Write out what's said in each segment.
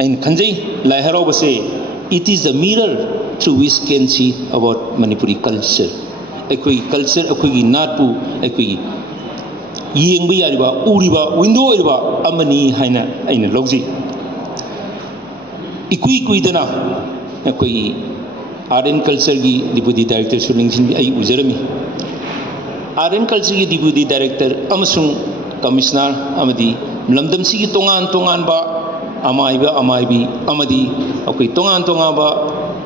ꯑꯩꯅ ꯈꯟꯖꯩ ꯂꯥꯏ ꯍꯔꯥꯎꯕꯁꯦ it is a mirror through which can see about Manipuri culture. ꯑꯩꯈꯣꯏꯒꯤ culture ꯑꯩꯈꯣꯏꯒꯤ ꯅꯥꯠꯄꯨ ꯑꯩꯈꯣꯏꯒꯤ ꯌꯦꯡꯕ ꯌꯥꯔꯤꯕ ꯎꯔꯤꯕ ꯋꯤꯟꯗꯣ ꯑꯣꯏꯔꯤꯕ ꯑꯃꯅꯤ ꯍꯥꯏꯅ ꯑꯩꯅ ꯂꯧꯖꯩ ꯏꯀꯨꯏ ꯀꯨꯏꯗꯅ ꯑꯩꯈꯣꯏꯒꯤ आर्ट एंड कल्चर की डिप्यूटी डायरेक्टर सुलिंगसिन आई उजरमी आर्ट एंड कल्चर की डिप्यूटी डायरेक्टर अमसुंग कमिश्नर अमदी लमदम सिगी तोंगान तोंगान बा अमाइबा अमाइबी अमदी अखोई तोंगान तोंगाबा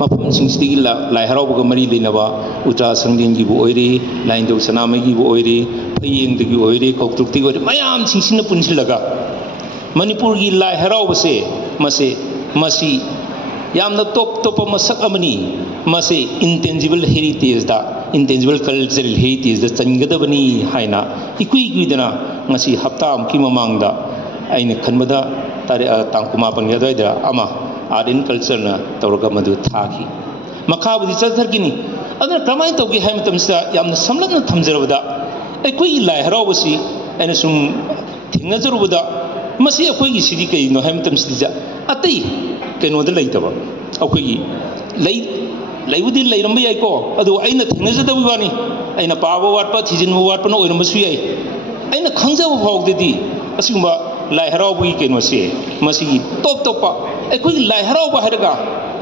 मफम सिंगसिगी लाई हरावबगा मरी लेनबा उत्रा संगदिंगी बो ओइरे लाइनदौ सनामगी बो ओइरे फयेंगदगी ओइरे कौतुक्ति ओइरे मयाम सिंगसिन पुनसिलगा मणिपुर की लाई हरावबसे मसे मसी यामना टॉप टॉप मसक अमनी मसे इंटेंजिबल हेरिटेज दा इंटेंजिबल कल्चरल हेरिटेज दा चंगदबनी हाइना इकुई कुइदना ngasi hafta amki mamangda aina khanbada tare tangkuma pangya doida ama art and culture na tawraga madu thaki makhabudi chatharkini adna kramai tawgi hai matamsa yamna samlakna thamjarabada aikoi lai harawasi aina sum thingnajarubada masi akoi gi sidi kai no hai matamsida atai kenoda leitaba akoi lei leibudi leiramba yai ko adu aina thingnajadabi wani aina paaba watpa thijinbu watpa no oirambasu yai aina khangjabu phawdedi asigumba lai haraubui kenose masi top topa aikoi lai harauba haraga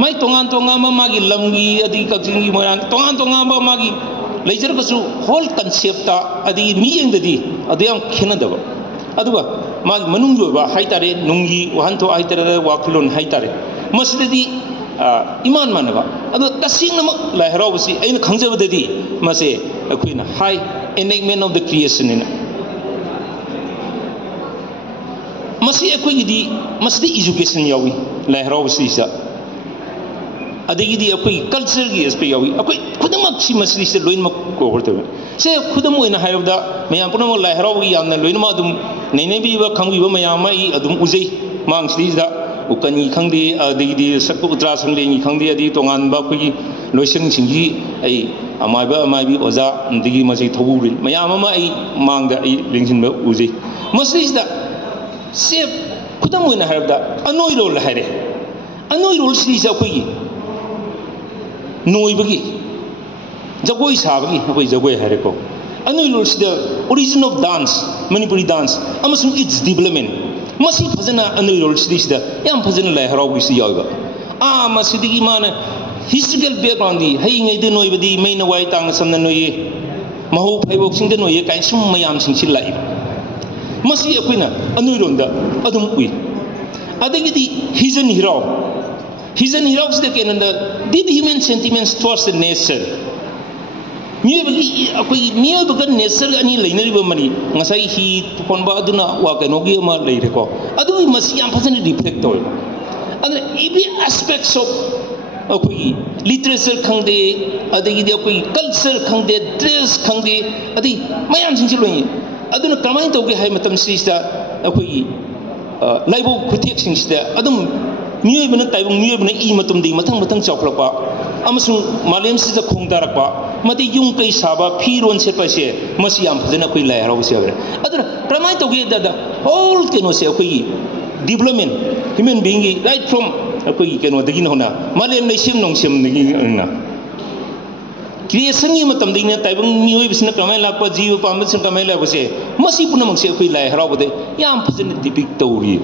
mai tongan tongama magi lamgi adi kakjingi moran tongan tongama magi leijarbasu whole concept ta adi miyengdadi adu yam khenadaba aduga magi manungjo ba haitare nungi wahanto haitare waklon haitare masdedi iman manaba adu tasingna lai haraubasi aina khangjabadadi mase akoina high enactment of the creation in masi akoigidi masdi education yawi lai haraubasi sa adagidi akoi culture gi aspect yawi akoi khudamak si masdi se loinmak ko hortebe se khudam oina haibda mayam punamo lai haraubi yamna loinma adum neinebi ba khangbi ba mayam mai adum ujei mangsdi da ukani khangdi adagidi sakpu utra sanglengi khangdi adi tongan ba khoi loisang singgi ai amaiba amaibi oza ndigi masi thoburi mayam ma ai mangda ai lingsin ba ujei masdi da se khudam oina haibda anoi role haire anoi role si sa khoi noibagi jagoi sabagi akoi jagoi haire ko anoi role si the origin of dance Manipuri dance amasung its development masi phajana anoi role si da yam phajana lai haraugi si yawa masi digi mana historical background di haingai de noibadi maina wai tang samna noye mahu phaibok sing de noye kai sum mayam sing si lai masi akoina anoi ronda adum ui adagidi hidden hero the kenanda deep human sentiments towards the nature miyobagi akoi miyobaga nature ani leinariba mani ngasai hi ponba aduna wa kanogi ama leire ko adu masi yam phajana reflect toy adra every aspects of akoi literature khangde adagidi akoi culture khangde dress khangde adi mayam singsi loi aduna kamai tawge hai matam sista akoi laibo khutek singsta adum miyoibana taibung miyoibana I matumdi mathang mathang chawklakpa amasung malem sida khongdarakpa mati yung kai saba phiron setpa se masi yam phajana koi lai harau se abre adra kramai tawge da all keno se koi development human being right from koi keno dagi hona malem nei sim nong sim dagi na creation gi matamdi ne taibung miyoibisna kramai lakpa jiwa pamsin kramai la se masi punamang se koi lai harau bode yam phajana depict tawri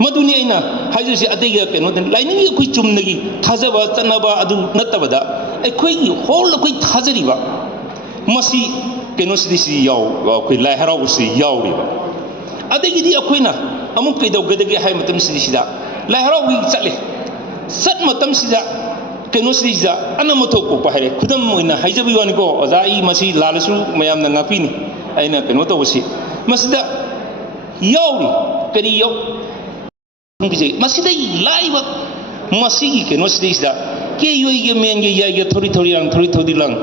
maduni aina hajusi adega keno den laining koi chumnagi thajaba chanaba adu natabada aikoi whole koi thajariba masi keno sidisi yaw koi lai harau si yawriba adegi di akoina amuk kaidau gadagi hai matam sidisi da lai harau wi chatle sat matam sida keno sidisi da anamato ko pahare khudam moina haijabi wani ko ozai masi lalasu mayam na ngapini aina keno tawsi masida yawri kari yaw masida laiba masigi keno sidisda ke yoige menge yaiga thori lang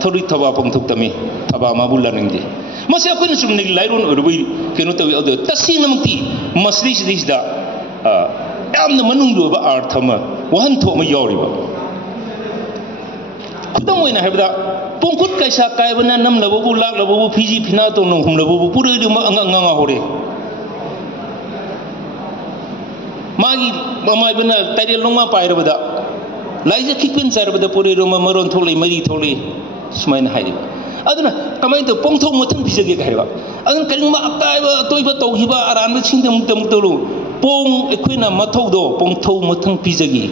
thori thaba pongthok tami thaba mabula ningde masi akoi sum nigi lairon urbai keno tawi ado tasinamti masri sidisda yamna manungdo ba arthama wahan thoma yawriba khudam oina habda pongkhut kaisa kaibana namlabu laklabu phiji phina to nong humlabu puroi ma anga hore मागी ममाइबना ताइरेल लोंमा पाइरबदा लाइजे खिकपिन चारबदा पुरे रोमा मरोन थोले मरी थोले सुमाइन हाइदे अदुना कमाइन तो पोंथो मथन बिजगे कहबा अदुन करिंगमा अकाइबा तोइबा तौहिबा अरानबा सिंदे मुक्तमुक्तलु पोंग एखुइना मथौदो पोंथो मथन बिजगे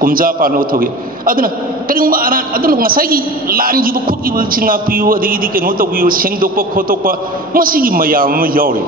कुमजा पानो थोगे अदुना करिंगमा अरान अदुन ngसाइगी लानगिबो खुबगिबो सिंगा PU अदिगिदि केनो तौबियु सेंदोकपा खोतोकपा मसिगी मयाम अमा यावरि